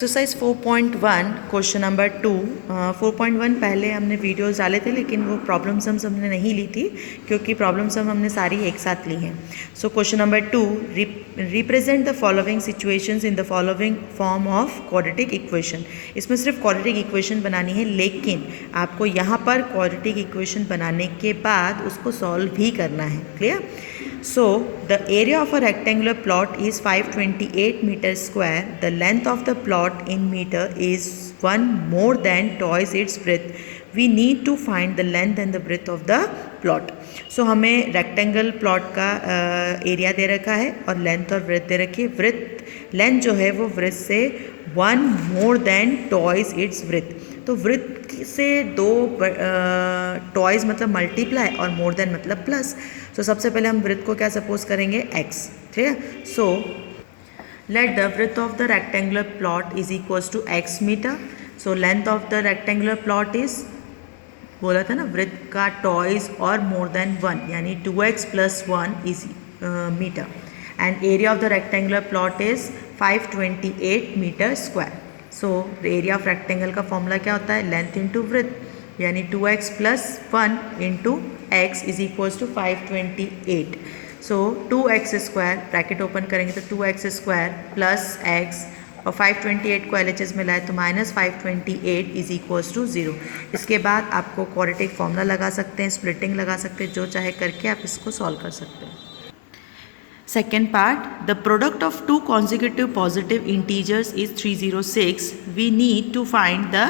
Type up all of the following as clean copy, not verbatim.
Exercise 4.1 question number 2। 4.1 पहले हमने videos डाले थे लेकिन वो प्रॉब्लम सम्स हमने नहीं ली थी क्योंकि प्रॉब्लम सम हमने सारी एक साथ ली हैं। So question number 2, represent the following situations in the following form of quadratic equation. इसमें सिर्फ क्वाड्रेटिक इक्वेशन बनानी है लेकिन आपको यहाँ पर क्वाड्रेटिक इक्वेशन बनाने के बाद उसको सॉल्व भी करना है। Clear? So the area of a rectangular plot is 528 meters square. The length of the plot in meter is 1 more than twice its breadth. We need to find the length and the breadth of the plot. So हमें rectangle plot का area दे रखा है और length और breath दे रखी है। Breadth length जो है वो ब्रेथ से 1 more than twice its breadth। तो ब्रेथ से दो टॉयज मतलब मल्टीप्लाई और मोर देन मतलब प्लस। सो सबसे पहले हम ब्रेथ को क्या सपोज करेंगे x। ठीक है? So let the breadth of the rectangular plot is equals to x metre. So length of the rectangular plot is, बोला था ना ब्रेथ का टॉयज और मोर देन 1 यानी 2x + 1 is metre and area of the rectangular plot is 528 metre square. So area of rectangle का formula क्या होता है? लेंथ इंटू ब्रेथ यानी 2x + 1 into x is equals to 528। So 2x² bracket open करेंगे तो 2x² plus x और 528 को LHS में लाए तो -528 इज इक्वल्स टू 0। इसके बाद आपको क्वाड्रेटिक फॉर्मूला लगा सकते हैं, स्प्लिटिंग लगा सकते हैं, जो चाहे करके आप इसको सॉल्व कर सकते हैं। Second part, the product of two consecutive positive integers is 306. We need to find the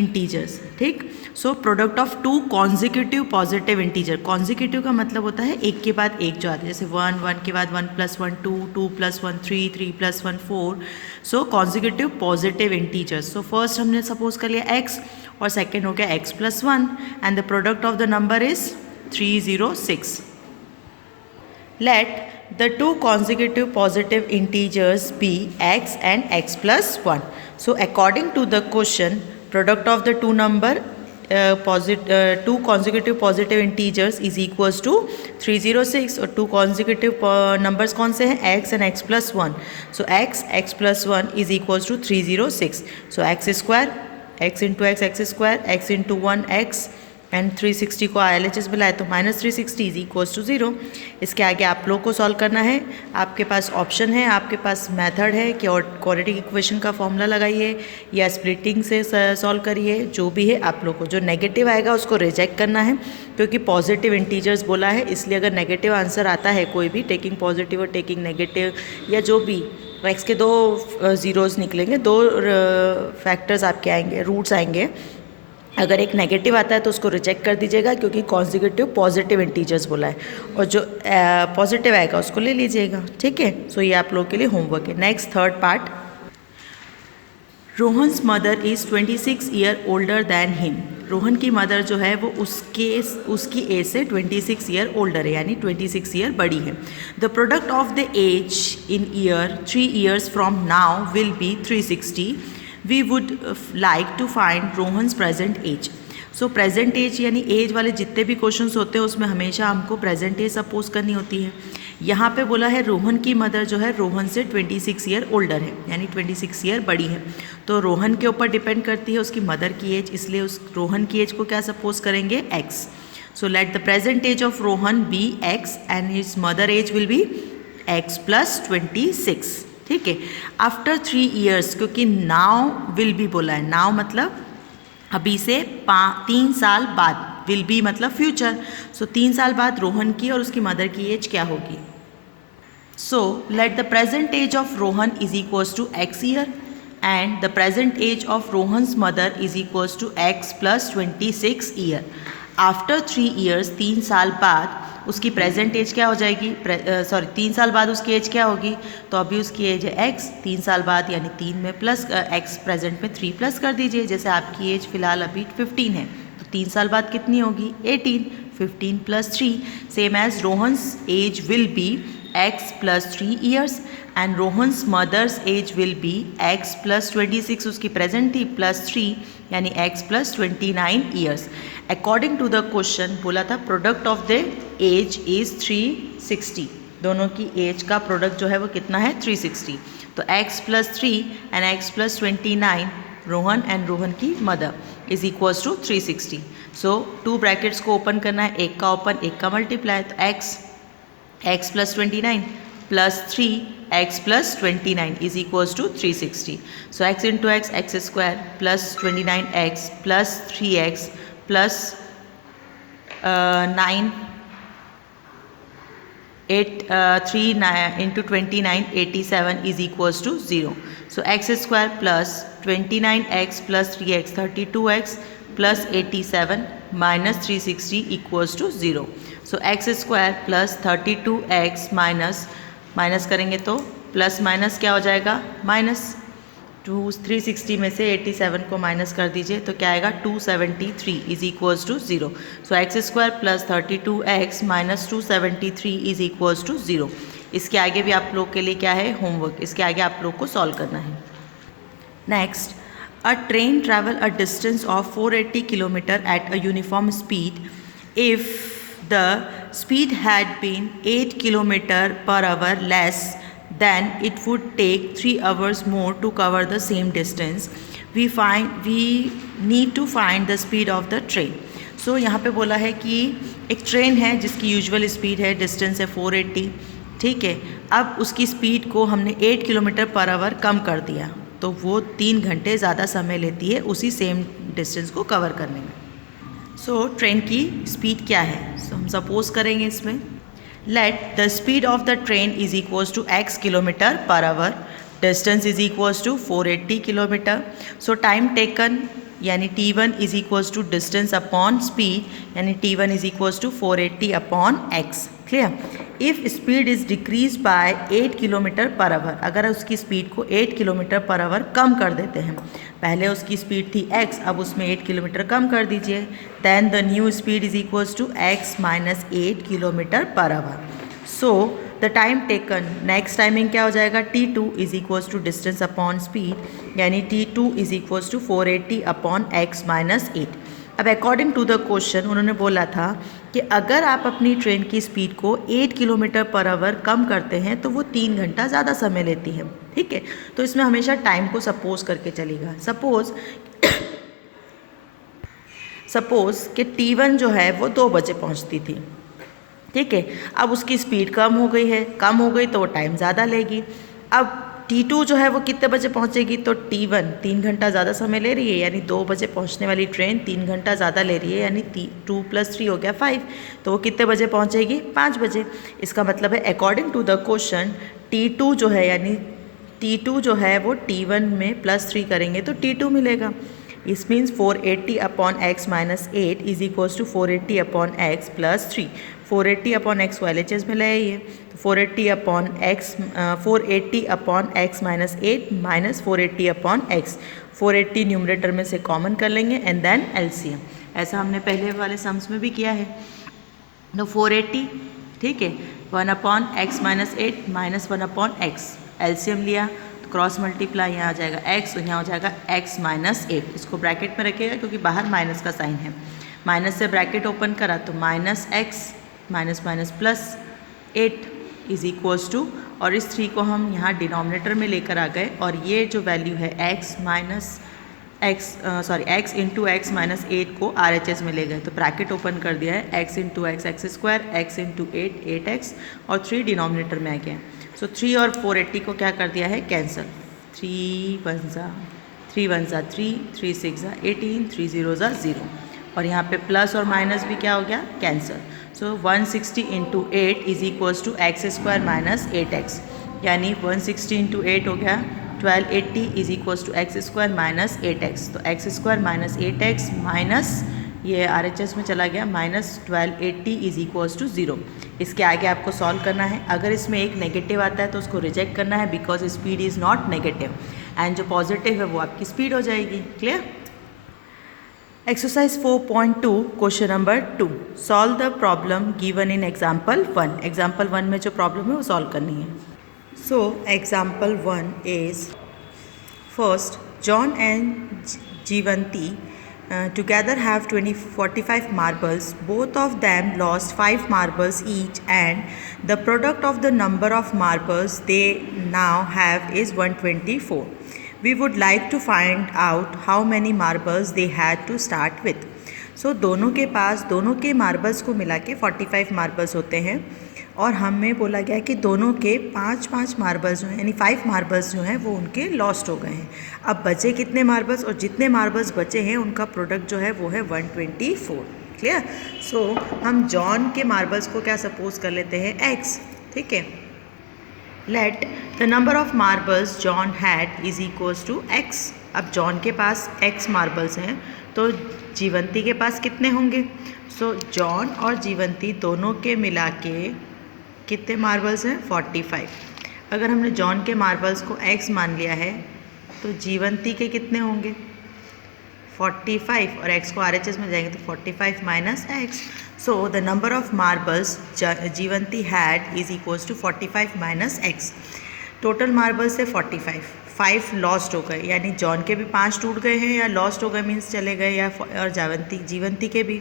integers. ठीक? So product of two consecutive positive integer. Consecutive का मतलब होता है एक के बाद एक जो आते हैं, जैसे 1 1 के बाद 1 + 1 2 2 + 1 3 3 + 1 4. So consecutive positive integers. So first हमने सपोज कर लिया x और सेकेंड हो गया x + 1 and the product of the number is 306. Let the two consecutive positive integers be x and x + 1. So according to the question, product of the two consecutive positive integers is equals to 306 और two consecutive numbers कौन से हैं? x and x + 1. So x + 1 is equals to 306. So x², x into x² x into 1 x and 360 को LHS में लाए तो -360 is equals to 0। इसके आगे आप लोग को सॉल्व करना है। आपके पास ऑप्शन है, आपके पास मेथड है कि और क्वाड्रेटिक इक्वेशन का फॉर्मूला लगाइए या स्प्लिटिंग से सॉल्व करिए, जो भी है आप लोग को। जो नेगेटिव आएगा उसको रिजेक्ट करना है क्योंकि पॉजिटिव इंटीजर्स बोला है, इसलिए अगर नेगेटिव आंसर आता है कोई भी, टेकिंग पॉजिटिव और टेकिंग नेगेटिव या जो भी, एक्स के 2 ज़ीरोज़ निकलेंगे, 2 फैक्टर्स आपके आएंगे, रूट्स आएंगे। अगर एक नेगेटिव आता है तो उसको रिजेक्ट कर दीजिएगा क्योंकि कॉन्जिक्यूटिव पॉजिटिव इंटीजर्स बोला है, और जो पॉजिटिव आएगा उसको ले लीजिएगा। ठीक है? सो ये आप लोगों के लिए होमवर्क है। Next third part, Rohan's mother is 26 year older than him. Rohan की मदर जो है वो उसकी एज से 26 ईयर ओल्डर है यानी 26 ईयर बड़ी है। The product of the age in year 3 years from now will be 360. We would like to find Rohan's present age. So present age यानी एज वाले जितने भी क्वेश्चंस होते हैं उसमें हमेशा हमको प्रेजेंट एज सपोज करनी होती है। यहाँ पे बोला है रोहन की मदर जो है रोहन से 26 ईयर ओल्डर है यानी 26 ईयर बड़ी है, तो रोहन के ऊपर डिपेंड करती है उसकी मदर की एज, इसलिए उस रोहन की एज को क्या सपोज करेंगे? x. So let the present age of Rohan be x and his mother age will be x + 26। ठीक है? आफ्टर 3 years, क्योंकि नाउ विल बी बोला है, नाउ मतलब अभी से 3 साल बाद, विल बी मतलब फ्यूचर। सो 3 साल बाद रोहन की और उसकी मदर की एज क्या होगी? So let the present age of Rohan is equals to x year and the present age of Rohan's mother is equals to x + 26 year. After 3 years, 3 साल बाद उसकी प्रेजेंट एज क्या हो जाएगी? 3 साल बाद उसकी एज क्या होगी? तो अभी उसकी एज है x, 3 साल बाद यानी 3 में प्लस x प्रेजेंट में 3 प्लस कर दीजिए। जैसे आपकी एज फ़िलहाल अभी 15 है तो 3 साल बाद कितनी होगी? 18। 15 + 3 same age Rohan's age will be x + 3 years and Rohan's mother's age will be x + 26, उसकी प्रेजेंट थी +3 यानी x + 29 years। According to the question बोला था product of the age is 360। दोनों की एज का प्रोडक्ट जो है वो कितना है 360। तो x + 3 and x + 29 Rohan and Rohan की mother is equals to 360। So 2 brackets को ओपन करना है, एक का ओपन एक का मल्टीप्लाई, तो x + 29 + 3x + 29 is equals to 360। So x × x x² + 29x + 3x + 9 8 3 into 29 87 is equals to 0. So x square plus 29x plus 3x 32x plus 87 minus 360 equals to 0. So x square plus 32x minus करेंगे तो plus minus क्या हो जाएगा minus 360 में से 87 को minus कर दीजिए तो क्या आएगा 273 is equals to 0। So x² + 32x minus 273 is equals to 0। इसके आगे भी आप लोग के लिए क्या है होमवर्क, इसके आगे आप लोग को सॉल्व करना है। Next, a train travel a distance of 480 kilometre at a uniform speed if the speed had been 8 kilometre per hour less then it would take 3 hours more to cover the same distance. We need to find the speed of the train. So यहाँ पे बोला है कि एक train है जिसकी usual speed है, distance है 480, ठीक है। अब उसकी स्पीड को हमने 8 किलोमीटर पर आवर कम कर दिया तो वो 3 घंटे ज़्यादा समय लेती है उसी सेम डिस्टेंस को कवर करने में। सो ट्रेन की स्पीड क्या है, सो हम सपोज करेंगे इसमें let the speed of the train is equals to x kilometer per hour, distance is equals to 480 kilometer. So time taken यानी t1 is equals to distance upon speed यानी t1 is equals to 480 upon x. Clear? If speed is decreased by 8 kilometre per our, अगर उसकी speed को 8 kilometre per our कम कर देते हैं, पहले उसकी स्पीड थी x, अब उसमें 8 किलोमीटर कम कर दीजिए, then the new speed is equals to x - 8 kilometre per hour. So the time taken, next timing क्या हो जाएगा t2 is equals to distance upon speed यानी t2 is equals to 480 upon x - 8। अब according to the question उन्होंने बोला था कि अगर आप अपनी ट्रेन की स्पीड को 8 किलोमीटर पर आवर कम करते हैं तो वो 3 घंटा ज़्यादा समय लेती है, ठीक है। तो इसमें हमेशा टाइम को सपोज करके चलेगा। सपोज कि t1 जो है वो 2 बजे पहुंचती थी, ठीक है। अब उसकी स्पीड कम हो गई तो वो टाइम ज़्यादा लेगी। अब t2 जो है वो कितने बजे पहुंचेगी, तो t1 3 घंटा ज़्यादा समय ले रही है यानी 2 बजे पहुंचने वाली ट्रेन 3 घंटा ज़्यादा ले रही है यानी 2 + 3 हो गया 5, तो वो कितने बजे पहुंचेगी 5 बजे। इसका मतलब है according to the question t2 जो है यानी t2 जो है वो t1 में +3 करेंगे तो t2 मिलेगा। इस means 480 upon x - 8 is equals to 480 upon x + 3। 480 upon x को LHS में ले आइए तो 480 upon x - 8 minus 480 upon x, 480 numerator में से कॉमन कर लेंगे एंड देन LCM। ऐसा हमने पहले वाले सम्स में भी किया है। तो 480, ठीक है, 1 upon x - 8 minus 1 upon x, LCM लिया तो क्रॉस मल्टीप्लाई, यहाँ आ जाएगा x और यहाँ हो जाएगा x - 8। इसको ब्रैकेट में रखिएगा क्योंकि बाहर माइनस का साइन है। माइनस से ब्रैकेट ओपन करा तो -x -+8 इज इक्वल्स टू, और इस 3 को हम यहाँ डिनोमिनेटर में लेकर आ गए और ये जो वैल्यू है x × x - 8 को RHS में ले गए तो ब्रैकेट ओपन कर दिया है x × x x², x × 8 8x और 3 डिनोमिनेटर में आ गया। सो 3 और 480 को क्या कर दिया है कैंसिल, 3 1 × 3, 3 6 × 18, 3 0 × 0 और यहाँ पे प्लस और माइनस भी क्या हो गया cancel. So 160 × 8 is equals to x² - 8x यानी 160 × 8 हो गया 1280 is equals to x² - 8x। तो x² - 8x माइनस ये RHS में चला गया -1280 इज इक्वल्स टू 0। इसके आगे आपको सॉल्व करना है। अगर इसमें एक नेगेटिव आता है तो उसको रिजेक्ट करना है because speed is not negative and जो पॉजिटिव है वो आपकी स्पीड हो जाएगी। Clear? Exercise 4.2 question number 2, solve the problem given in example 1। Example 1 में जो प्रॉब्लम है वो सॉल्व करनी है। So example 1 is first, John and Jeevanti together have 45 marbles. Both of them lost 5 marbles each, and the product of the number of marbles they now have is 124. We would like to find out how many marbles they had to start with. So दोनों के marbles को मिला के 45 marbles होते हैं, और हमें बोला गया कि दोनों के 5 मार्बल्स जो हैं, यानी 5 मार्बल्स जो हैं वो उनके लॉस्ट हो गए हैं. अब बचे कितने मार्बल्स, और जितने मार्बल्स बचे हैं उनका प्रोडक्ट जो है वो है 124. क्लियर. सो हम जॉन के मार्बल्स को क्या सपोज कर लेते हैं, x. ठीक है. Let the number of marbles John had is equals to x. अब जॉन के पास x मार्बल्स हैं, तो जीवंती के पास कितने होंगे. सो जॉन और जीवंती दोनों के मिला के कितने मार्बल्स हैं, 45. अगर हमने जॉन के मार्बल्स को x मान लिया है तो जीवंती के कितने होंगे, 45, और x को RHS में जाएंगे तो 45 minus x. So the number of marbles Jeevanti had is equals to 45 minus x. Total marbles है 45, 5 लॉस्ट हो गए, यानी जॉन के भी 5 टूट गए हैं, या लॉस्ट हो गए मीन्स चले गए, या और जीवंती के भी.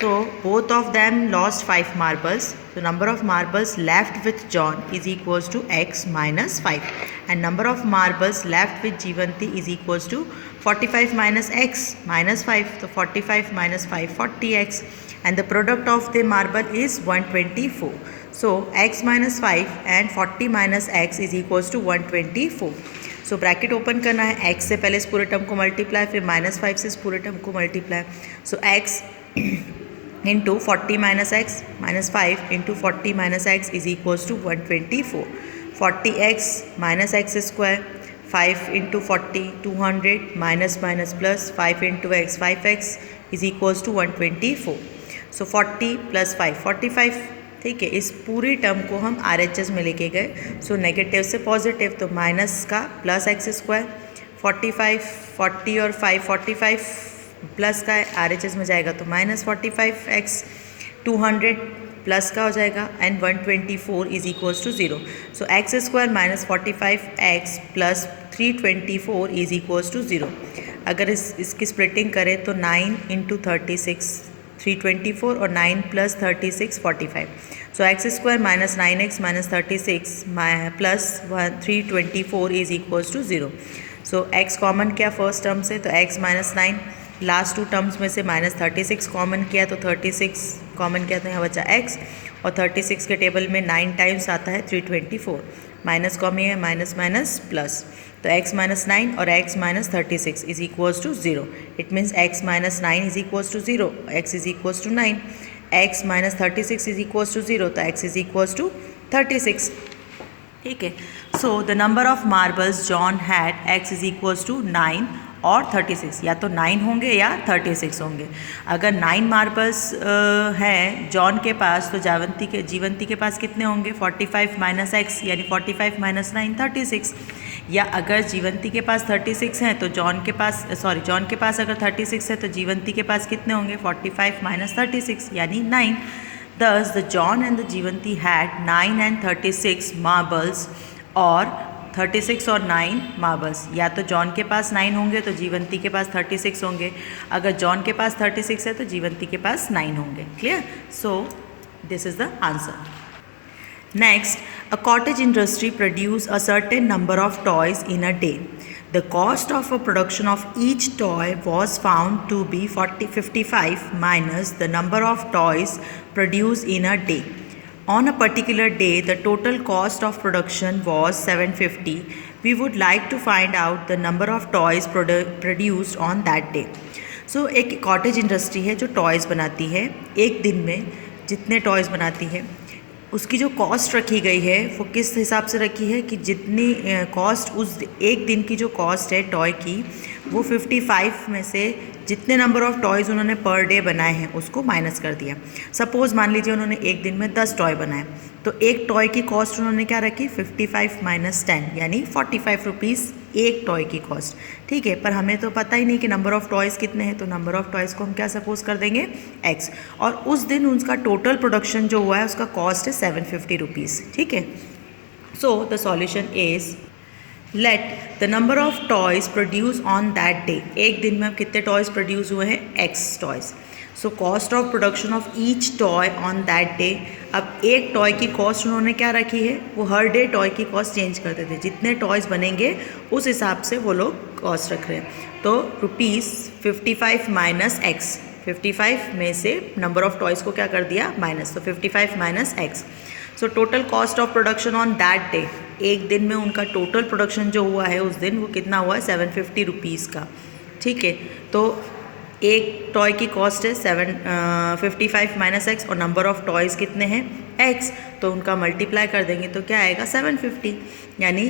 So both of them lost 5 marbles. The number of marbles left with John is equals to x minus 5, and number of marbles left with Jeevanti is equals to 45 minus x minus 5. तो 45 minus 5 40x, and the product of the marble is 124. So x minus 5 and 40 minus x is equals to 124. So bracket open करना है, x से पहले इस पूरे term को multiply, फिर -5 से इस पूरे टर्म को multiply. So x into 40 minus x minus 5 into 40 minus x is equals to 124. 40x minus x square, 5 into 40 200, minus minus plus 5 into x 5x is equals to 124. So 40 plus 5 45. ठीक है. इस पूरी term को हम RHS में लेके गए. So negative से पॉजिटिव, तो माइनस का प्लस एक्स स्क्वायर, 45 40 और 5 45 प्लस का RHS में जाएगा तो माइनस 45x, 200 प्लस का हो जाएगा, and 124 is equals to 0. So x square minus 45x plus 324 is equals to 0. अगर इसकी स्प्लिटिंग करें तो 9 इंटू 36 324, और 9 plus 36 45. So x square minus 9x minus 36 plus 324 is equals to 0. So x common किया first term से, तो x minus 9. Last 2 terms में से माइनस 36 कॉमन किया, तो 36 कॉमन किया तो यहाँ बचा x, और 36 के टेबल में 9 टाइम्स आता है 324. माइनस कॉमन है, माइनस माइनस प्लस, तो x माइनस 9 और x minus 36 is equals to 0. It means x minus 9 is equals to 0, x is equals to 9. x minus 36 is equals to 0, तो x is equals to 36. ठीक है. So the number of marbles John had x is equals to 9 और 36, या तो 9 होंगे या 36 होंगे. अगर 9 मार्बल्स हैं जॉन के पास, तो जीवंती के पास कितने होंगे, 45 माइनस एक्स, यानी 45 माइनस 9 36. या अगर जीवंती के पास 36 हैं तो जॉन के पास अगर 36 है तो जीवंती के पास कितने होंगे, 45 माइनस 36 यानी 9. Thus the John and the जीवंती had 9 and 36 marbles, और 36 और 9 मार्बल्स. या तो जॉन के पास 9 होंगे तो जीवंती के पास 36 होंगे. अगर जॉन के पास 36 है तो जीवंती के पास 9 होंगे. Clear. So this is the answer. Next, a cottage industry produce a certain number of toys in a day. The cost of a production of each toy was found to be 55 minus the number of toys produced in a day. On a particular day, the total cost of production was 750. We would like to find out the number of toys produced on that day. So, एक cottage industry है जो toys बनाती है. एक दिन में जितने toys बनाती है उसकी जो कॉस्ट रखी गई है वो किस हिसाब से रखी है कि जितनी कॉस्ट उस एक दिन की जो कॉस्ट है टॉय की वो 55 में से जितने नंबर ऑफ़ टॉयज़ उन्होंने पर डे बनाए हैं उसको माइनस कर दिया. सपोज़ मान लीजिए उन्होंने एक दिन में 10 टॉय बनाए, तो एक टॉय की कॉस्ट उन्होंने क्या रखी, 55 माइनस 10 यानी 45 रुपीज़ एक टॉय की कॉस्ट. ठीक है. पर हमें तो पता ही नहीं कि नंबर ऑफ़ टॉयज़ कितने हैं, तो नंबर ऑफ़ टॉयज़ को हम क्या सपोज़ कर देंगे, x. और उस दिन उसका टोटल प्रोडक्शन जो हुआ है उसका कॉस्ट है 750 रुपीज़. ठीक है. So the solution is late the number of toys produce on that day, एक दिन में अब कितने टॉयज़ प्रोड्यूस हुए हैं, x toys. So cost of production of each toy on that day, अब एक टॉय की कॉस्ट उन्होंने क्या रखी है, वो हर डे टॉय की कॉस्ट चेंज करते थे, जितने टॉयज़ बनेंगे उस हिसाब से वो लोग कॉस्ट रख रहे हैं। तो ₹55 माइनस एक्स, 55 में से नंबर ऑफ टॉयज़ को क्या कर दिया, माइनस, तो 55 minus x. So total cost of production on that day, एक दिन में उनका टोटल प्रोडक्शन जो हुआ है उस दिन वो कितना हुआ है, 750 रुपीज़ का। ठीक है, तो एक टॉय की कॉस्ट है 55 माइनस एक्स और नंबर ऑफ टॉयज़ कितने हैं, एक्स, तो उनका मल्टीप्लाई कर देंगे तो क्या आएगा 750, यानी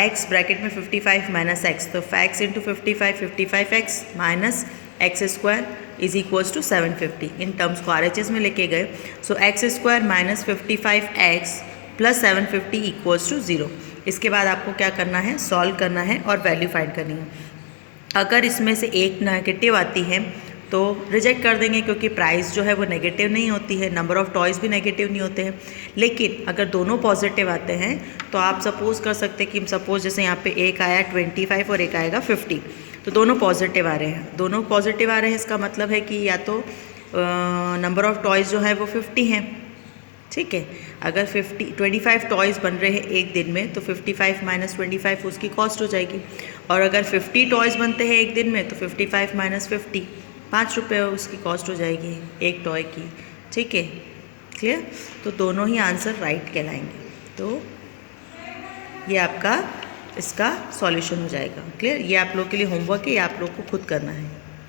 एक्स ब्रैकेट में 55 माइनस एक्स, तो x into 55 x minus x square is equals to 750। इन टर्म्स को RHS में लेके गए, so x square minus 55 x plus 750 equals to 0। इसके बाद आपको क्या करना है, सॉल्व करना है और वैल्यू फाइंड करनी है। अगर इसमें से एक नेगेटिव आती है तो रिजेक्ट कर देंगे, क्योंकि प्राइस जो है वो नेगेटिव नहीं होती है, नंबर ऑफ़ टॉयज़ भी नेगेटिव नहीं होते हैं। लेकिन अगर दोनों पॉजिटिव आते हैं तो आप सपोज़ कर सकते हैं कि सपोज़ जैसे यहाँ पे एक आया 25 और एक आएगा 50, तो दोनों पॉजिटिव आ रहे हैं, दोनों पॉजिटिव आ रहे हैं, इसका मतलब है कि या तो नंबर ऑफ़ टॉयज़ जो है वो 50 हैं। ठीक है, अगर 25 टॉयज़ बन रहे हैं एक दिन में तो 55 माइनस 25 उसकी कॉस्ट हो जाएगी, और अगर 50 टॉयज़ बनते हैं एक दिन में तो 55 माइनस 50 ₹5 उसकी कॉस्ट हो जाएगी एक टॉय की। ठीक है, क्लियर, तो दोनों ही आंसर राइट कहलाएंगे। तो ये आपका इसका सॉल्यूशन हो जाएगा। क्लियर, ये आप लोग के लिए होमवर्क है, ये आप लोग को खुद करना है।